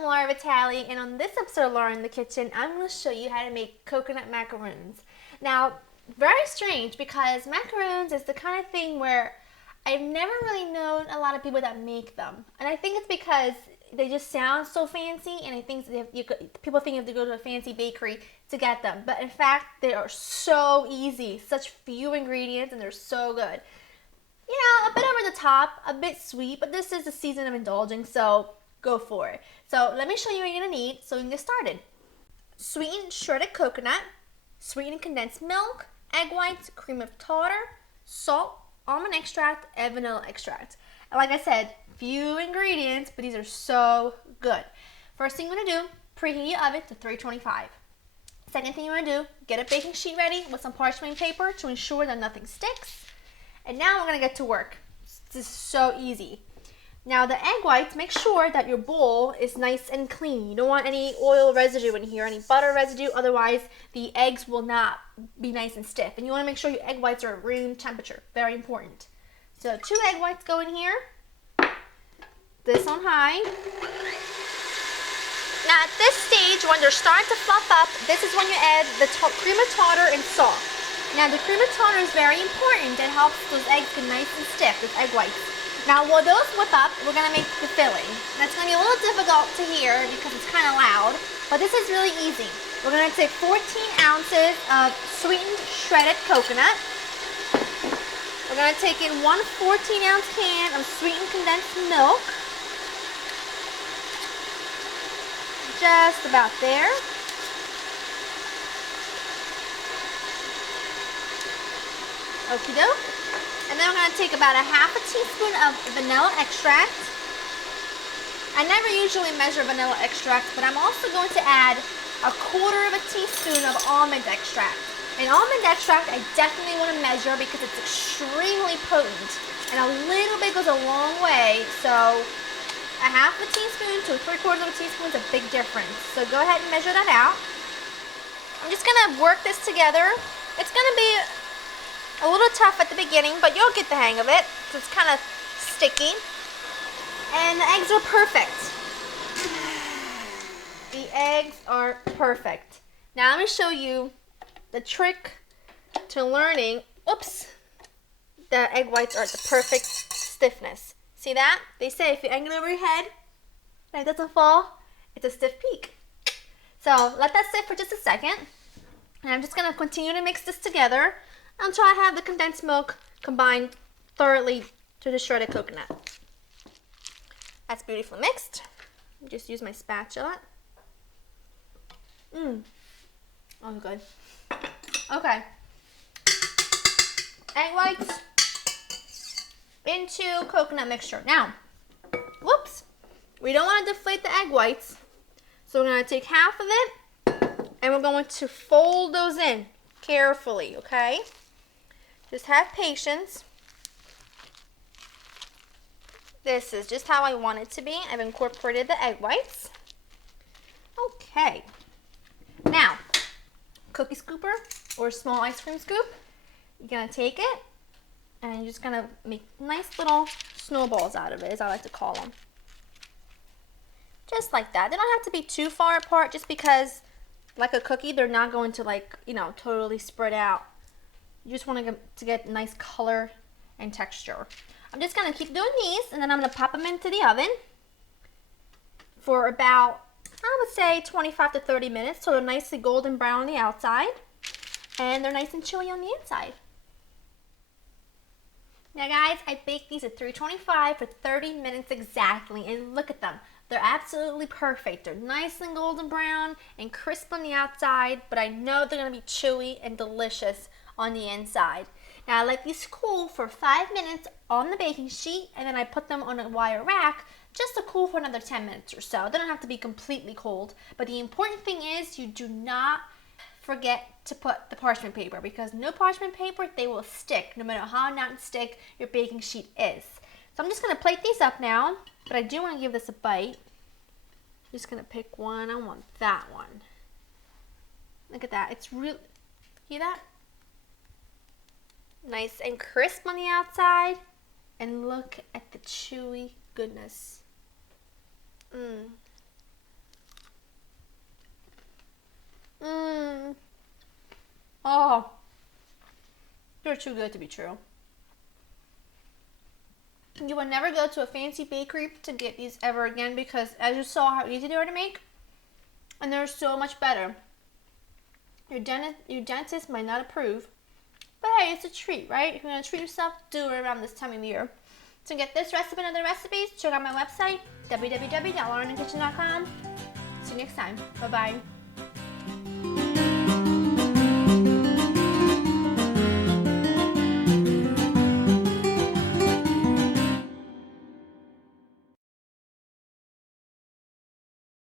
I'm Laura Vitale, and on this episode of Laura in the Kitchen, I'm going to show you how to make coconut macaroons. Now, very strange because macaroons is the kind of thing where I've never really known a lot of people that make them. And I think it's because they just sound so fancy, and I think people think you have to go to a fancy bakery to get them. But in fact, they are so easy, such few ingredients, and they're so good. You know, a bit over the top, a bit sweet, but this is the season of indulging, so go for it. So let me show you what you're going to need so we can get started. Sweetened shredded coconut, sweetened condensed milk, egg whites, cream of tartar, salt, almond extract, and vanilla extract. And like I said, few ingredients, but these are so good. First thing you're going to do, preheat your oven to 325. Second thing you want to do, get a baking sheet ready with some parchment paper to ensure that nothing sticks. And now we're going to get to work. This is so easy. Now the egg whites, make sure that your bowl is nice and clean. You don't want any oil residue in here, any butter residue, otherwise the eggs will not be nice and stiff. And you want to make sure your egg whites are at room temperature, very important. So 2 egg whites go in here, this on high. Now at this stage, when they're starting to fluff up, this is when you add the cream of tartar and salt. Now the cream of tartar is very important. It helps those eggs get nice and stiff, those egg whites. Now while those whip up, we're going to make the filling. That's going to be a little difficult to hear because it's kind of loud, but this is really easy. We're going to take 14 ounces of sweetened shredded coconut. We're going to take in one 14-ounce can of sweetened condensed milk. Just about there. Okie doke. And then we're going to take about a half a teaspoon of vanilla extract. I never usually measure vanilla extract, but I'm also going to add a quarter of a teaspoon of almond extract. And almond extract I definitely want to measure because it's extremely potent. And a little bit goes a long way, so a half a teaspoon to 3/4 of a teaspoon is a big difference. So go ahead and measure that out. I'm just going to work this together. It's going to be a little tough at the beginning, but you'll get the hang of it. It's kind of sticky. And the eggs are perfect. The eggs are perfect. Now let me show you the trick to learning. Oops. The egg whites are at the perfect stiffness. See that? They say if you angle over your head and it doesn't fall, it's a stiff peak. So let that sit for just a second. And I'm just going to continue to mix this together until I have the condensed milk combined thoroughly to the shredded coconut. That's beautifully mixed. Just use my spatula. Oh, good. Okay. Egg whites into coconut mixture. Now, whoops. We don't want to deflate the egg whites. So we're going to take half of it and we're going to fold those in carefully, okay? Just have patience. This is just how I want it to be. I've incorporated the egg whites. Okay. Now, cookie scooper or small ice cream scoop. You're going to take it and you're just going to make nice little snowballs out of it, as I like to call them. Just like that. They don't have to be too far apart just because, like a cookie, they're not going to totally spread out. You just want to get nice color and texture. I'm just going to keep doing these, and then I'm going to pop them into the oven for about, I would say, 25 to 30 minutes, so they're nicely golden brown on the outside, and they're nice and chewy on the inside. Now guys, I baked these at 325 for 30 minutes exactly, and look at them. They're absolutely perfect. They're nice and golden brown and crisp on the outside, but I know they're going to be chewy and delicious on the inside. Now I let these cool for 5 minutes on the baking sheet, and then I put them on a wire rack just to cool for another 10 minutes or so. They don't have to be completely cold, but the important thing is you do not forget to put the parchment paper, because no parchment paper, they will stick no matter how non-stick your baking sheet is. So I'm just going to plate these up now, but I do want to give this a bite. I'm just going to pick one. I want that one. Look at that. It's real. Hear that? Nice and crisp on the outside. And look at the chewy goodness. too good to be true. You will never go to a fancy bakery to get these ever again because as you saw how easy they are to make, and they're so much better. Your dentist might not approve, but hey, it's a treat, right? If you want to treat yourself, do it around this time of year. To get this recipe and other recipes, check out my website, www.laureninthekitchen.com. See you next time. Bye-bye.